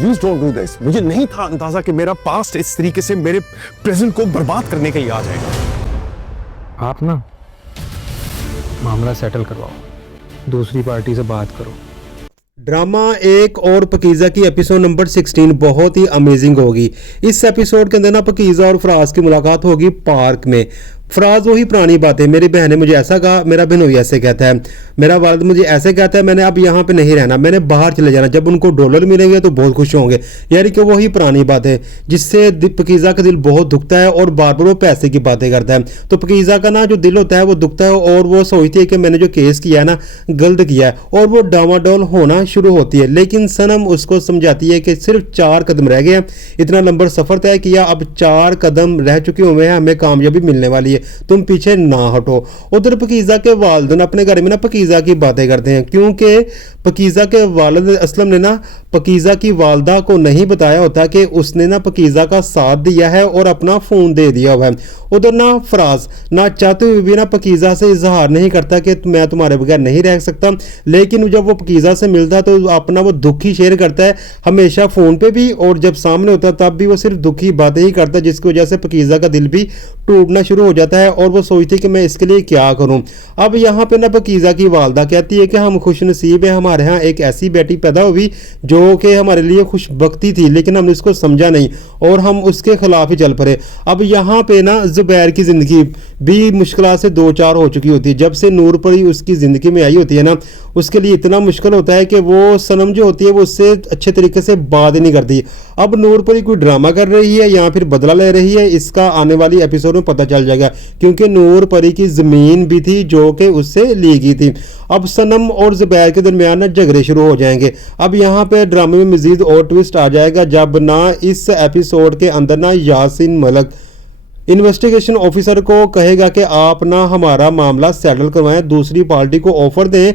Please don't do this. مجھے نہیں تھا اندازہ کہ میرا پاسٹ اس طریقے سے میرے پریزنٹ کو برباد کرنے کے لیے آ جائے گا. آپ نا معاملہ سیٹل کرواؤ, دوسری پارٹی سے بات کرو. ڈرامہ ایک اور پکیزہ کی ایپیسوڈ نمبر 16 بہت ہی امیزنگ ہوگی. اس ایپیسوڈ کے اندر نا پکیزہ اور فراز کی ملاقات ہوگی پارک میں. فراز وہی پرانی باتیں, میری بہن نے مجھے ایسا کہا, میرا بہنوئی ایسے کہتا ہے, میرا والد مجھے ایسے کہتا ہے, میں نے اب یہاں پہ نہیں رہنا, میں نے باہر چلے جانا, جب ان کو ڈالر ملیں گے تو بہت خوش ہوں گے. یعنی کہ وہی پرانی باتیں جس سے پکیزہ کا دل بہت دکھتا ہے اور بار بار وہ پیسے کی باتیں کرتا ہے. تو پکیزہ کا نا جو دل ہوتا ہے وہ دکھتا ہے اور وہ سوچتی ہے کہ میں نے جو کیس کیا ہے نا غلط کیا ہے, اور وہ ڈاواڈول ہونا شروع ہوتی ہے. لیکن صنم اس کو سمجھاتی ہے کہ صرف 4 قدم رہ گئے ہیں, اتنا لمبا سفر طے کیا, اب 4 قدم رہ چکے ہوئے ہیں, ہمیں کامیابی ملنے والی ہے, تم پیچھے نہ ہٹو. ادھر پکیزہ کے والدین اپنے گھر میں نا پکیزہ کی باتیں کرتے ہیں, کیونکہ پکیزہ کے والد اسلم نے نا پکیزہ کی والدہ کو نہیں بتایا ہوتا کہ اس نے نا پکیزہ کا ساتھ دیا ہے اور اپنا فون دے دیا ہوا ہے. ادھر نا فراز نہ چاہتے ہوئے بھی نا پکیزہ سے اظہار نہیں کرتا کہ میں تمہارے بغیر نہیں رہ سکتا, لیکن جب وہ پکیزہ سے ملتا ہے تو اپنا وہ دکھ ہی شیئر کرتا ہے, ہمیشہ فون پہ بھی, اور جب سامنے ہوتا ہے تب بھی وہ صرف دکھ ہی باتیں ہی کرتا ہے, جس کی وجہ سے پکیزہ کا دل بھی ٹوٹنا شروع ہو جاتا ہے اور وہ سوچتی ہے کہ میں اس کے لیے کیا کروں. اب یہاں پہ نا پکیزہ کی والدہ کہتی ہے کہ ہم خوش نصیب ہیں, ہمارے ہاں ایک ایسی بیٹی پیدا ہوئی جو کہ ہمارے لیے خوش بختی تھی, لیکن ہم نے اس کو سمجھا نہیں اور ہم اس کے خلاف ہی چل پڑے. اب یہاں پہ نا زبیر کی زندگی بھی مشکلات سے 2-4 ہو چکی ہوتی ہے. جب سے نور پری اس کی زندگی میں آئی ہوتی ہے نا, اس کے لیے اتنا مشکل ہوتا ہے کہ وہ صنم جو ہوتی ہے وہ اس سے اچھے طریقے سے بات نہیں کرتی. اب نور پری کوئی ڈرامہ کر رہی ہے یا پھر بدلہ لے رہی ہے, اس کا آنے والی ایپیسوڈ میں پتہ چل جائے گا, کیونکہ نور پری کی زمین بھی تھی جو کہ اس سے لی گئی تھی. اب صنم اور زبیر کے درمیان جھگڑے شروع ہو جائیں گے. اب یہاں پہ ڈرامے میں مزید اور ٹویسٹ آ جائے گا جب نہ اس ایپیسوڈ کے اندر نہ یاسین ملک انویسٹیگیشن آفیسر کو کہے گا کہ آپ نہ ہمارا معاملہ سیٹل کروائیں, دوسری پارٹی کو آفر دیں,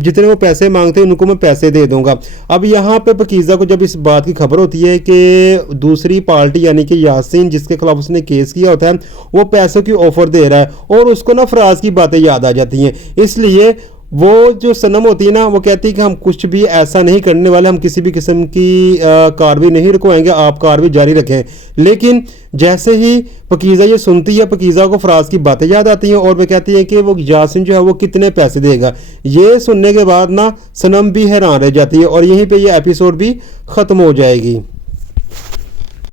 جتنے وہ پیسے مانگتے ہیں ان کو میں پیسے دے دوں گا. اب یہاں پہ پکیزہ کو جب اس بات کی خبر ہوتی ہے کہ دوسری پارٹی یعنی کہ یاسین جس کے خلاف اس نے کیس کیا ہوتا ہے وہ پیسوں کی آفر دے رہا ہے, اور اس کو نا فراز کی باتیں یاد آ جاتی ہیں. اس لیے وہ جو صنم ہوتی ہے نا وہ کہتی ہے کہ ہم کچھ بھی ایسا نہیں کرنے والے, ہم کسی بھی قسم کی کارروائی نہیں رکوائیں گے, آپ کارروائی جاری رکھیں. لیکن جیسے ہی پکیزہ یہ سنتی ہے, پکیزہ کو فراز کی باتیں یاد آتی ہیں اور وہ کہتی ہے کہ وہ یاسین جو ہے وہ کتنے پیسے دے گا. یہ سننے کے بعد نا صنم بھی حیران رہ جاتی ہے اور یہیں پہ یہ ایپیسوڈ بھی ختم ہو جائے گی.